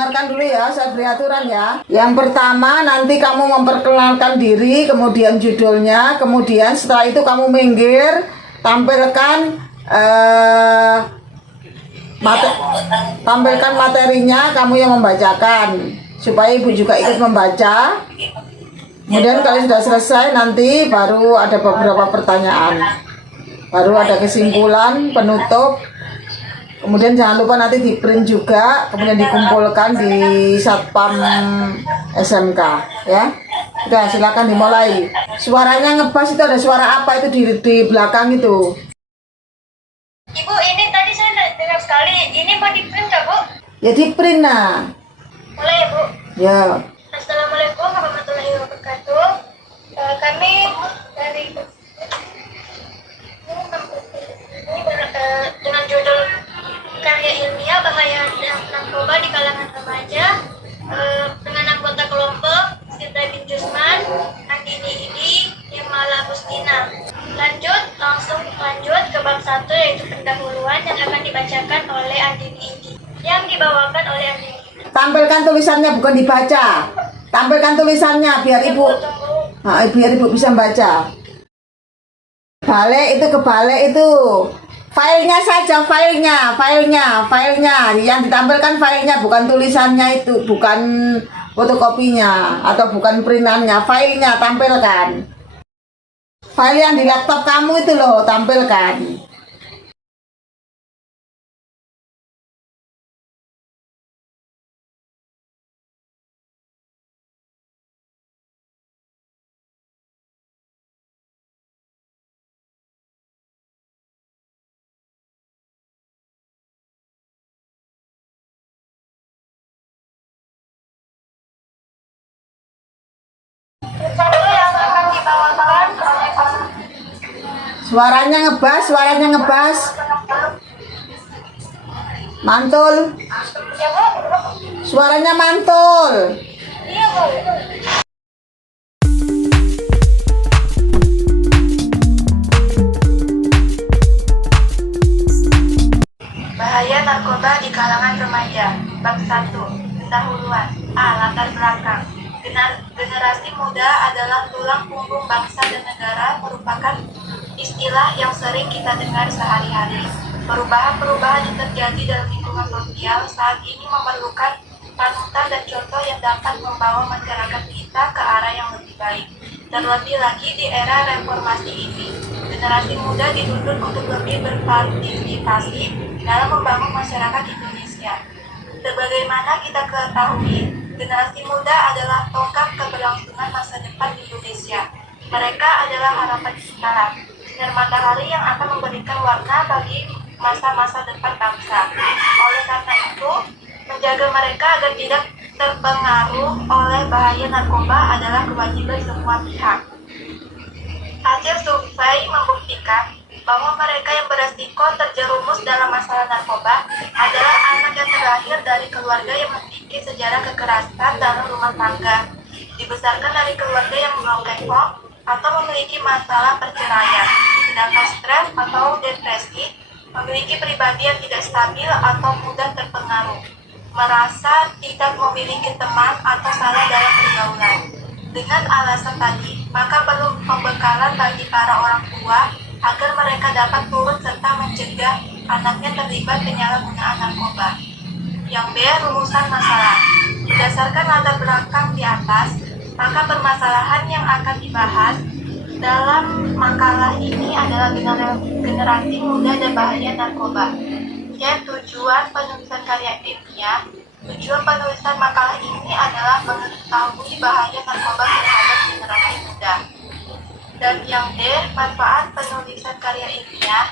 dengarkan dulu ya, saya beri aturan ya. Yang pertama nanti kamu memperkenalkan diri, kemudian judulnya, kemudian setelah itu kamu minggir, tampilkan tampilkan materinya, kamu yang membacakan supaya ibu juga ikut membaca. Kemudian kalau sudah selesai nanti baru ada beberapa pertanyaan, baru ada kesimpulan, penutup. Kemudian jangan lupa nanti di print juga, kemudian dikumpulkan di Satpam SMK ya. Udah, silakan dimulai. Suaranya ngebas, itu ada suara apa itu di belakang itu? Ibu, ini tadi saya dengar sekali. Ini mau di print nggak, Bu? Ya di print nah. Mulai ya, Bu. Ya. Assalamualaikum warahmatullahi wabarakatuh. Kami dari dengan judul karya ilmiah bahaya narkoba di kalangan remaja dengan anggota kelompok Sita bin Jusman, Andini Idi, Yamala Agustina. Langsung lanjut ke bab 1 yaitu pendahuluan yang akan dibacakan oleh Andini Idi. Yang dibawakan oleh Andini Idi. Tampilkan tulisannya, bukan dibaca. Tampilkan tulisannya biar ibu, biar ibu bisa baca. Balik itu, kebalik itu. Filenya saja, filenya yang ditampilkan, filenya, bukan tulisannya itu, bukan fotokopinya atau bukan printannya. Filenya tampilkan, file yang di laptop kamu itu loh, tampilkan. Yang akan dibawakan oleh Suaranya ngebas, mantul, ya, Bu. suaranya mantul. Iya, Bu. Bahaya narkoba di kalangan remaja. Bab 1. Pendahuluan. A. Latar belakang. Generasi muda adalah tulang punggung bangsa dan negara, merupakan istilah yang sering kita dengar sehari-hari. Perubahan-perubahan yang terjadi dalam lingkungan sosial saat ini memerlukan panutan dan contoh yang dapat membawa masyarakat kita ke arah yang lebih baik. Terlebih lagi di era reformasi ini, generasi muda dituntut untuk lebih berpartisipasi dalam membangun masyarakat Indonesia. Sebagaimana kita ketahui, generasi muda adalah tonggak keberlangsungan masa depan Indonesia. Mereka adalah harapan kita, sinar matahari yang akan memberikan warna bagi masa-masa depan bangsa. Oleh karena itu, menjaga mereka agar tidak terpengaruh oleh bahaya narkoba adalah kewajiban semua pihak. Hasil survei membuktikan bahwa mereka yang beresiko terjerumus dalam masalah narkoba adalah anak yang terlahir dari keluarga yang memiliki sejarah kekerasan dalam rumah tangga, dibesarkan dari keluarga yang broken home atau memiliki masalah perceraian, sedangkan stres atau depresi, memiliki pribadi yang tidak stabil atau mudah terpengaruh, merasa tidak memiliki teman atau salah dalam pergaulan. Dengan alasan tadi, maka perlu pembekalan bagi para orang tua agar mereka dapat turut serta mencegah anaknya terlibat penyalahgunaan narkoba. Yang B. Rumusan masalah. Berdasarkan latar belakang di atas, maka permasalahan yang akan dibahas dalam makalah ini adalah generasi muda dan bahaya narkoba. C. Tujuan penulisan karya ilmiah. Tujuan penulisan makalah ini adalah mengetahui bahaya narkoba terhadap generasi muda. Dan yang D. Manfaat penulisan karya ilmiah.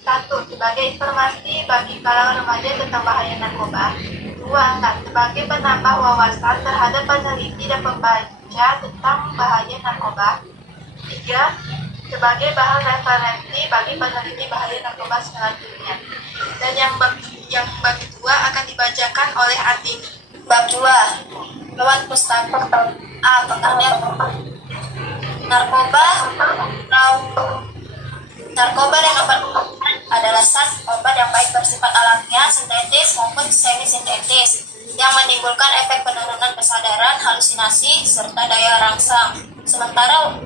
1. Sebagai informasi bagi kalangan remaja tentang bahaya narkoba. 2. Sebagai penambah wawasan terhadap peneliti dan pembaca tentang bahaya narkoba. 3. Sebagai bahan referensi bagi peneliti bahaya narkoba selanjutnya. Dan yang bab 2 akan dibacakan oleh Andini. Bab 2. Lewat pustaka. A. Pertanyaan. Narkoba dan obat adalah zat obat yang baik bersifat alamiah, sintetis maupun semi sintetis yang menimbulkan efek penurunan kesadaran, halusinasi, serta daya rangsang. Sementara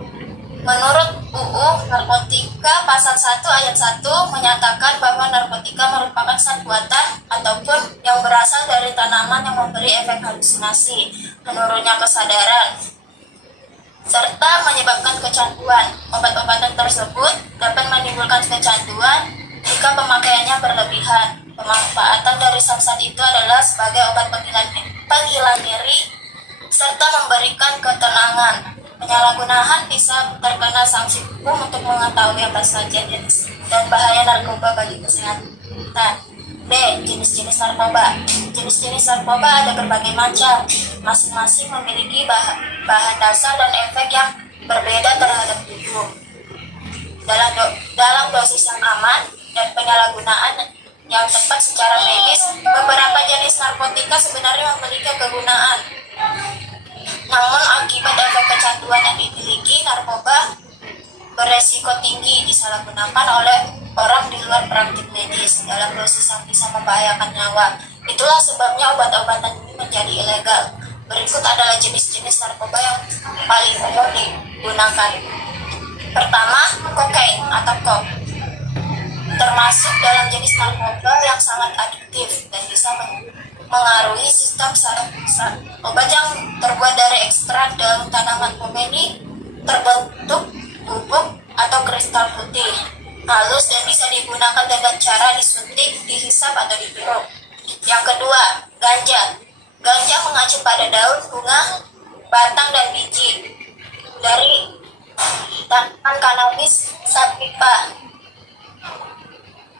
menurut UU Narkotika Pasal 1 Ayat 1 menyatakan bahwa narkotika merupakan zat buatan ataupun yang berasal dari tanaman yang memberi efek halusinasi, menurunnya kesadaran, serta menyebabkan kecanduan. Obat-obatan tersebut dapat menimbulkan kecanduan jika pemakaiannya berlebihan. Pemanfaatan dari zat itu adalah sebagai obat penghilang nyeri serta memberikan ketenangan. Penyalahgunaan bisa terkena sanksi hukum untuk mengetahui apa saja jenis dan bahaya narkoba bagi kesehatan. D. Jenis-jenis narkoba. Jenis-jenis narkoba ada berbagai macam, masing-masing memiliki bahan dasar dan efek yang berbeda terhadap tubuh. Dalam dosis yang aman dan penyalahgunaan yang tepat secara medis, beberapa jenis narkotika sebenarnya memiliki kegunaan. Namun akibat efek kecanduan yang dimiliki, narkoba beresiko tinggi disalahgunakan oleh orang di luar praktik medis dalam dosis yang bisa membahayakan nyawa. Itulah sebabnya obat-obatan ini menjadi ilegal. Berikut adalah jenis-jenis narkoba yang paling umum digunakan. Pertama, kokain atau kok. Termasuk dalam jenis narkoba yang sangat adiktif dan bisa mengaruhi sistem saraf pusat. Obat yang terbuat dari ekstrak daun tanaman pomeni terbentuk bubuk atau kristal putih, halus dan bisa digunakan dengan cara disuntik, dihisap atau dihirup. Yang kedua, ganja. Ganja mengacu pada daun, bunga, batang dan biji dari tanaman cannabis sativa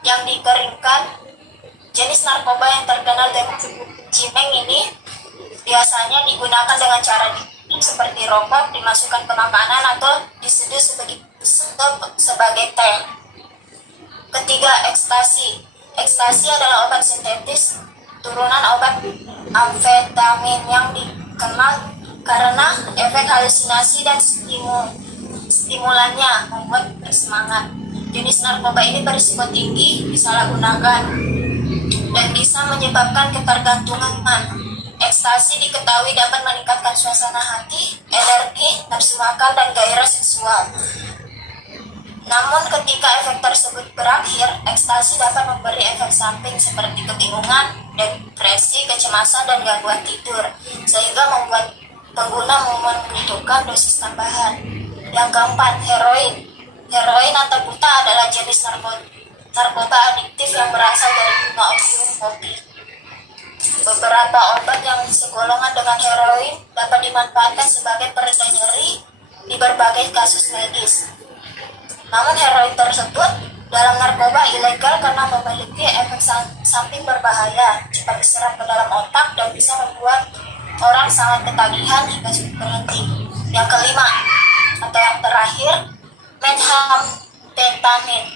yang dikeringkan. Jenis narkoba yang terkenal dengan cimeng ini biasanya digunakan dengan cara seperti rokok, dimasukkan ke makanan atau diseduh sebagai teh. Ketiga, ekstasi. Ekstasi adalah obat sintetis turunan obat amfetamin yang dikenal karena efek halusinasi dan stimulannya membuat bersemangat. Jenis narkoba ini berisiko tinggi disalahgunakan dan bisa menyebabkan ketergantungan. Ekstasi diketahui dapat meningkatkan suasana hati, energi, nafsu makan, dan gairah seksual. Namun ketika efek tersebut berakhir, ekstasi dapat memberi efek samping seperti kebingungan, depresi, kecemasan, dan gangguan tidur, sehingga membuat pengguna membutuhkan dosis tambahan. Yang keempat, heroin. Heroin atau buta adalah jenis narkoba adiktif yang berasal dari bunga opium poppy. Beberapa obat yang segolongan dengan heroin dapat dimanfaatkan sebagai pereda nyeri di berbagai kasus medis. Namun heroin tersebut dalam narkoba ilegal karena memiliki efek samping berbahaya, cepat diserap ke dalam otak dan bisa membuat orang sangat ketagihan hingga sulit berhenti. Yang kelima atau yang terakhir, methamphetamine.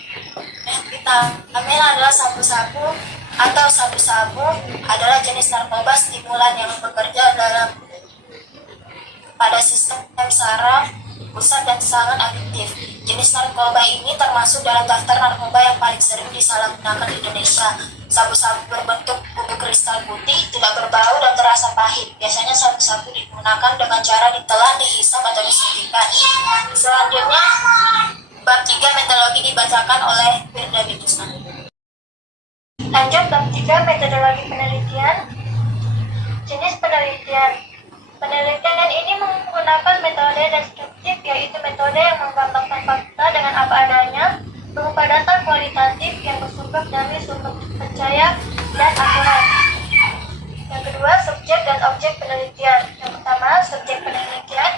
Methamphetamine adalah sabu-sabu atau sabu-sabu adalah jenis narkoba stimulan yang bekerja pada sistem saraf pusat dan sangat adiktif. Jenis narkoba ini termasuk dalam daftar narkoba yang paling sering disalahgunakan di Indonesia. Sabu-sabu berbentuk bubuk kristal putih, tidak berbau dan terasa pahit. Biasanya sabu-sabu digunakan dengan cara ditelan, dihisap atau disuntikan. Selanjutnya, bab 3 metodologi dibacakan oleh Firda Bitusna. Lanjut bab 3 metodologi penelitian. Jenis penelitian. Penelitian ini menggunakan metode deskriptif, yaitu metode yang menggambarkan fakta dengan apa adanya berupa data kualitatif yang bersumber dari sumber percaya dan akurat. Yang kedua, subjek dan objek penelitian. Yang pertama, subjek penelitian.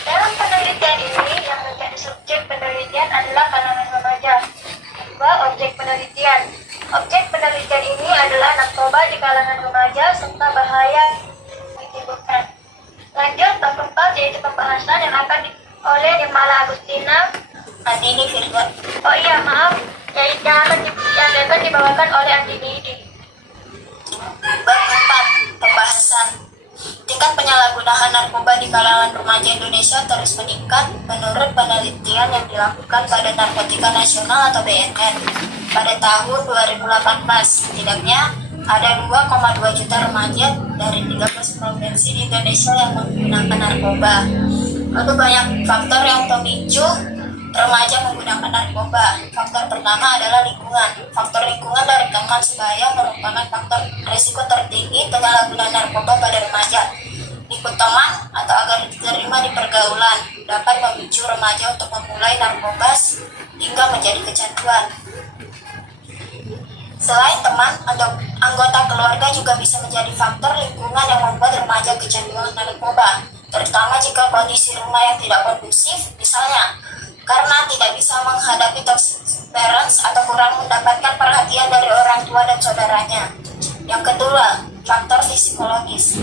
Dalam penelitian ini, yang menjadi subjek penelitian adalah kalangan remaja. Kedua, objek penelitian. Objek penelitian ini adalah narkoba di kalangan remaja serta bahaya ditimbulkan. Lanjut, bab 4 yaitu pembahasan yang akan oleh Nirmala Agustina Andini Firda. Oh iya, maaf, yang akan dibawakan oleh Andini ini. Bab 4 pembahasan. Tingkat penyalahgunaan narkoba di kalangan remaja Indonesia terus meningkat menurut penelitian yang dilakukan Badan Narkotika Nasional atau BNN pada tahun 2018. Setidaknya ada 2,2 juta remaja dari 13 provinsi di Indonesia yang menggunakan narkoba. Lalu banyak faktor yang memicu remaja menggunakan narkoba. Faktor pertama adalah lingkungan. Faktor lingkungan dari teman sebaya merupakan faktor risiko tertinggi penyalahgunaan narkoba pada remaja. Ikut teman atau agar diterima di pergaulan dapat memicu remaja untuk memulai narkoba hingga menjadi kecanduan. Selain teman, anggota keluarga juga bisa menjadi faktor lingkungan yang membuat remaja kecanduan narkoba, terutama jika kondisi rumah yang tidak kondusif, misalnya karena tidak bisa menghadapi toxic parents atau kurang mendapatkan perhatian dari orang tua dan saudaranya. Yang kedua, faktor psikologis.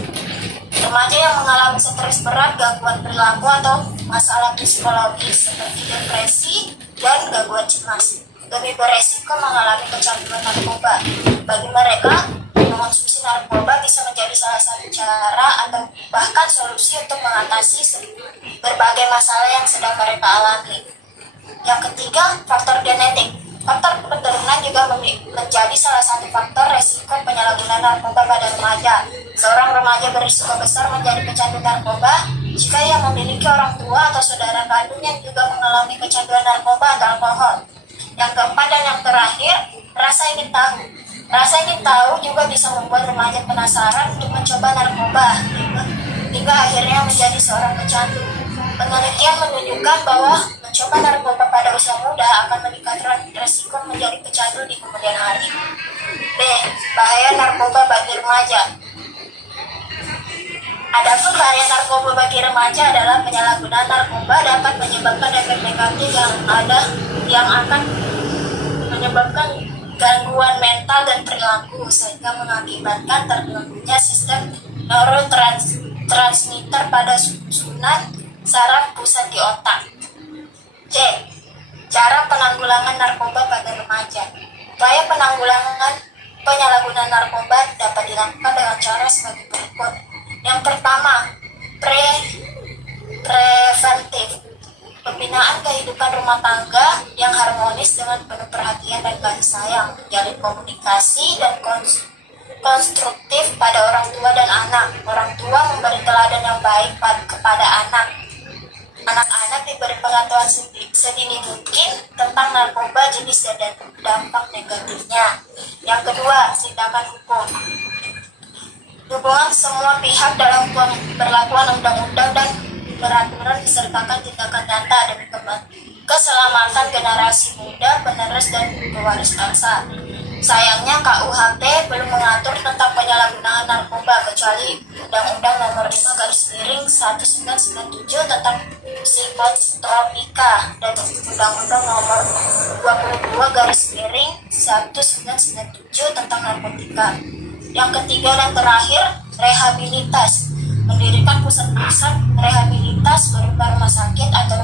Remaja yang mengalami stres berat, gangguan perilaku atau masalah psikologis seperti depresi dan gangguan cemas lebih beresiko mengalami kecanduan narkoba. Bagi mereka, mengonsumsi narkoba bisa menjadi salah satu cara atau bahkan solusi untuk mengatasi berbagai masalah yang sedang mereka alami. Yang ketiga, faktor genetik. Faktor keturunan juga menjadi salah satu faktor resiko penyalahgunaan narkoba pada remaja. Seorang remaja berisiko besar menjadi pecandu narkoba jika ia memiliki orang tua atau saudara kandung yang juga mengalami kecanduan narkoba atau alkohol. Yang keempat dan yang terakhir, rasa ingin tahu. Rasa ingin tahu juga bisa membuat remaja penasaran untuk mencoba narkoba hingga akhirnya menjadi seorang pecandu. Penelitian menunjukkan bahwa mencoba narkoba pada usia muda akan meningkatkan resiko menjadi pecandu di kemudian hari. B. Bahaya narkoba bagi remaja. Adapun bahaya narkoba bagi remaja adalah penyalahgunaan narkoba dapat menyebabkan efek negatif yang akan menyebabkan gangguan mental dan perilaku sehingga mengakibatkan terganggunya sistem neurotransmitter pada susunan saraf pusat di otak. C. Cara penanggulangan narkoba pada remaja. Upaya penanggulangan penyalahgunaan narkoba dapat dilakukan dengan cara sebagai berikut. Yang pertama, preventif. Pembinaan kehidupan rumah tangga yang harmonis dengan penuh perhatian dan kasih sayang, menjalin komunikasi dan konstruktif pada orang tua dan anak. Orang tua memberi teladan yang baik kepada anak. Anak-anak diberi pengetahuan sedini mungkin tentang narkoba, jenis dan dampak negatifnya. Yang kedua, tindakan hukum. Dukungan semua pihak dalam pemberlakuan undang-undang dan peraturan disertakan tindakan nyata demi keselamatan generasi muda, penerus dan pewaris bangsa. Sayangnya KUHP belum mengatur tentang penyalahgunaan narkoba kecuali Undang-Undang Nomor 5/1997 tentang psikotropika dan Undang-Undang Nomor 22/1997 tentang narkotika. Yang ketiga dan terakhir, rehabilitas. Mendirikan pusat-pusat rehabilitas berupa rumah sakit atau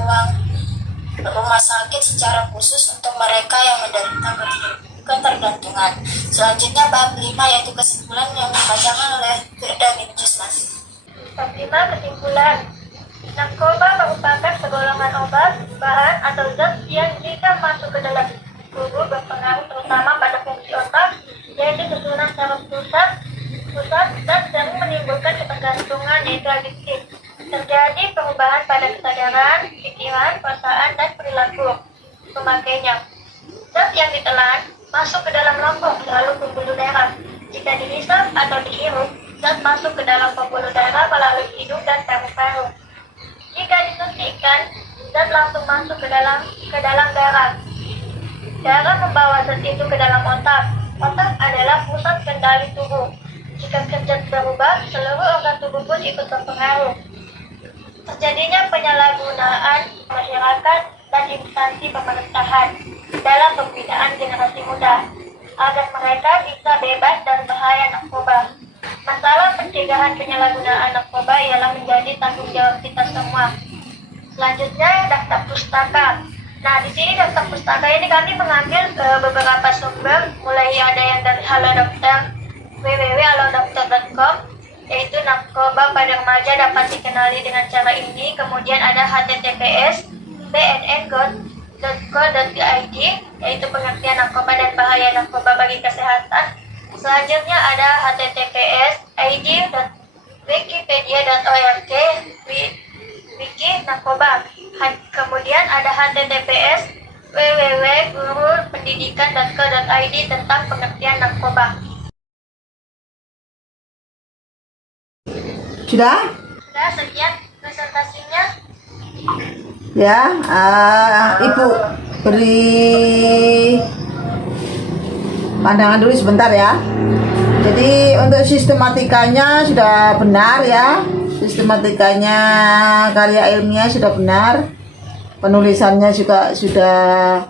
rumah sakit secara khusus untuk mereka yang menderita ketergantungan. Selanjutnya bab 5 yaitu kesimpulan yang dibacakan oleh Firda Minjusmas. Bab 5 kesimpulan. Narkoba merupakan segolongan obat, bahan atau zat yang jika masuk ke dalam tubuh berpengaruh terutama pada fungsi otak, yaitu susunan saraf pusat dan sering menimbulkan ketergantungan yaitu adiktif. Terjadi perubahan pada kesadaran, pikiran, perasaan, dan perilaku pemakainya. Zat yang ditelan masuk ke dalam lambung lalu pembuluh darah. Jika dihisap atau dihirup, zat masuk ke dalam pembuluh darah melalui hidung dan paru-paru. Jika disuntikkan, zat langsung masuk ke dalam darah. Darah membawa zat itu ke dalam otak. Otak adalah pusat kendali tubuh. Jika zat berubah, seluruh organ tubuh pun ikut terpengaruh. Terjadinya penyalahgunaan masyarakat dan instansi pemerintahan dalam pembinaan generasi muda agar mereka bisa bebas dari bahaya narkoba. Masalah pencegahan penyalahgunaan narkoba ialah menjadi tanggung jawab kita semua. Selanjutnya daftar pustaka. Nah, di sini daftar pustaka ini kami mengambil beberapa sumber, mulai ada yang dari Halodoc, www.halodokter.com, yaitu narkoba pada remaja dapat dikenali dengan cara ini. Kemudian ada https bnn.go.id, yaitu pengertian narkoba dan bahaya narkoba bagi kesehatan. Selanjutnya ada https://id.wikipedia.org wiki narkoba. Kemudian ada https://www.gurupendidikan.co.id tentang pengertian narkoba. Sudah? Sudah, sekian presentasinya. Ya, Ibu beri pandangan dulu sebentar ya. Jadi untuk sistematikanya sudah benar ya. Sistematikanya karya ilmiah sudah benar. Penulisannya juga sudah.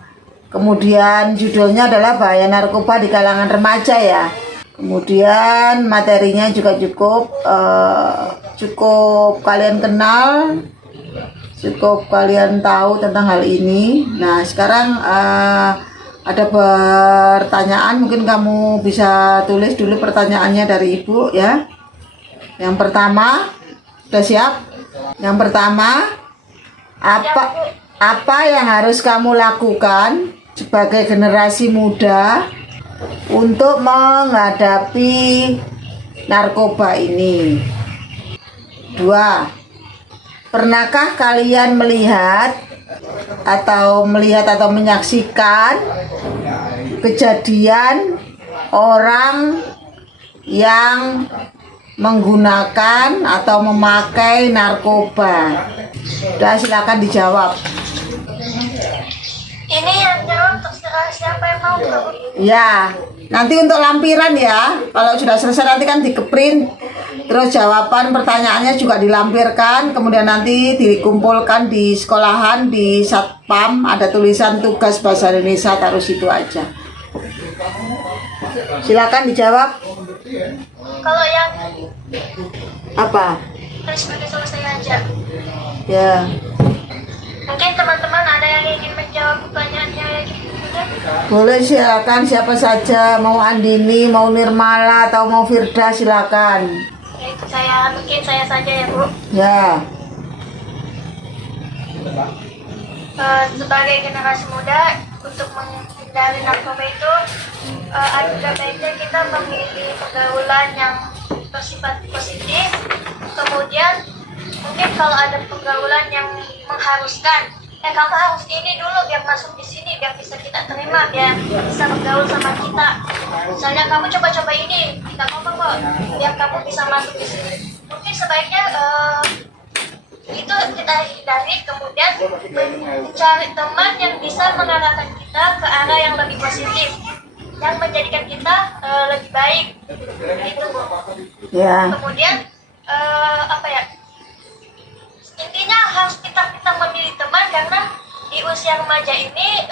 Kemudian judulnya adalah bahaya narkoba di kalangan remaja ya. Kemudian materinya juga cukup kalian kenal, cukup kalian tahu tentang hal ini. Nah sekarang ada pertanyaan, mungkin kamu bisa tulis dulu pertanyaannya dari Ibu ya. Yang pertama, sudah siap? Yang pertama, apa yang harus kamu lakukan sebagai generasi muda untuk menghadapi narkoba ini? 2. Pernahkah kalian melihat atau menyaksikan kejadian orang yang menggunakan atau memakai narkoba? Sudah, silakan dijawab. Ini yang jawab terserah siapa yang mau. Ya, nanti untuk lampiran ya. Kalau sudah selesai nanti kan dikeprint. Terus jawaban pertanyaannya juga dilampirkan. Kemudian nanti dikumpulkan di sekolahan, di satpam. Ada tulisan tugas bahasa Indonesia, taruh situ aja. Silakan dijawab. Kalau yang Apa? sebagai selesai aja. Ya, Mungkin teman-teman ada yang ingin menjawab pertanyaannya gitu. boleh, silakan siapa saja. Mau Andini, mau Nirmala, atau mau Firda, silakan. Ya, itu mungkin saya saja ya Bu. Ya. Sebagai generasi muda, untuk menghindari narkoba itu ada baiknya kita memilih pergaulan yang bersifat positif. Kemudian mungkin kalau ada pergaulan yang mengharuskan, kamu harus ini dulu biar masuk di sini, biar bisa kita terima, biar bisa bergaul sama kita. Misalnya kamu coba-coba ini, kita ngomong kok, biar kamu bisa masuk di sini. Mungkin sebaiknya itu kita hindari, kemudian mencari teman yang bisa mengarahkan kita ke arah yang lebih positif, yang menjadikan kita lebih baik. Itu Bu. Ya. Kemudian intinya harus kita memilih teman, karena di usia remaja ini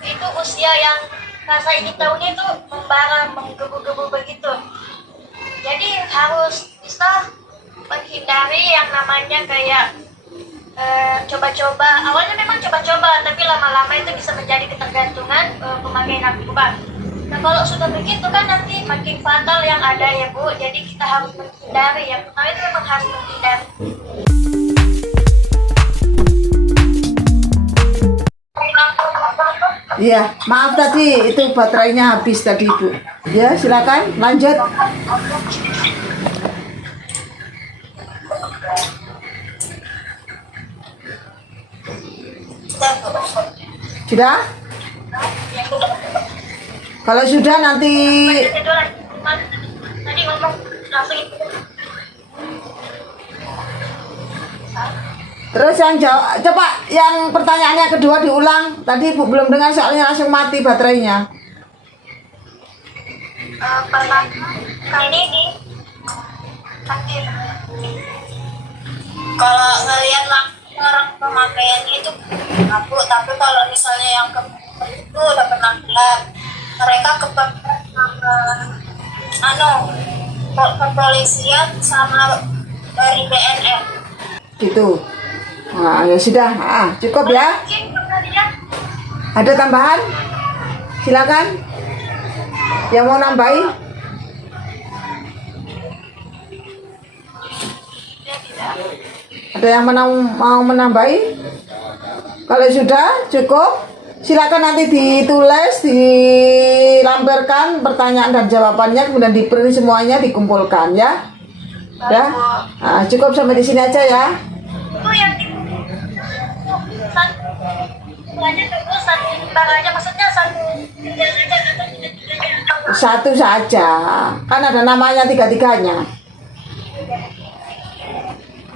itu usia yang rasa ingin tahunya itu membara, menggebu-gebu begitu. Jadi harus bisa menghindari yang namanya kayak coba-coba. Awalnya memang coba-coba, tapi lama-lama itu bisa menjadi ketergantungan pemakai narkoba. Nah kalau sudah begitu kan nanti makin fatal yang ada ya Bu. Jadi kita harus menghindari. Yang pertama itu memang harus menghindari. Iya, maaf tadi itu baterainya habis tadi Bu. Ya, silakan lanjut. Sudah? Kalau sudah nanti Tadi ngomong langsung. terus yang jawab, coba yang pertanyaannya kedua diulang. Tadi Bu belum dengar soalnya langsung mati baterainya. Pernah kali ini aktif. Kalau ngelihat langsung orang pemakaiannya itu aku, tapi kalau misalnya yang itu udah pernah lihat mereka ke kepolisian sama dari BNN Gitu. Nah, ya sudah. Cukup ya. Mungkin pernah lihat. Ada tambahan? Silakan. Yang mau nambahin? Ada yang mau menambahi? Kalau sudah cukup, Silakan nanti ditulis, dilampirkan pertanyaan dan jawabannya, kemudian di print semuanya dikumpulkan ya. Ya. Nah, cukup sampai di sini aja ya. Itu yang di satu lembar aja, maksudnya satu tinggal aja atau tiga-tiganya? Satu saja. Kan ada namanya tiga-tiganya.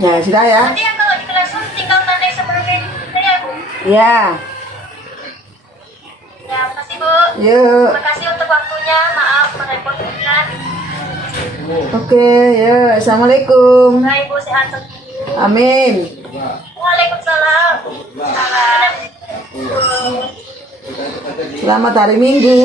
Ya, sudah ya. Nanti yang kalau di classroom tinggal tanda sebagai ya Bu. Ya. Ya, makasih Bu. Yuk. Terima kasih untuk waktunya. Maaf merepotkan. Oke, ya. Assalamualaikum. Baik Bu, sehat selalu. Amin. Waalaikumsalam. Salam. Selamat hari Minggu.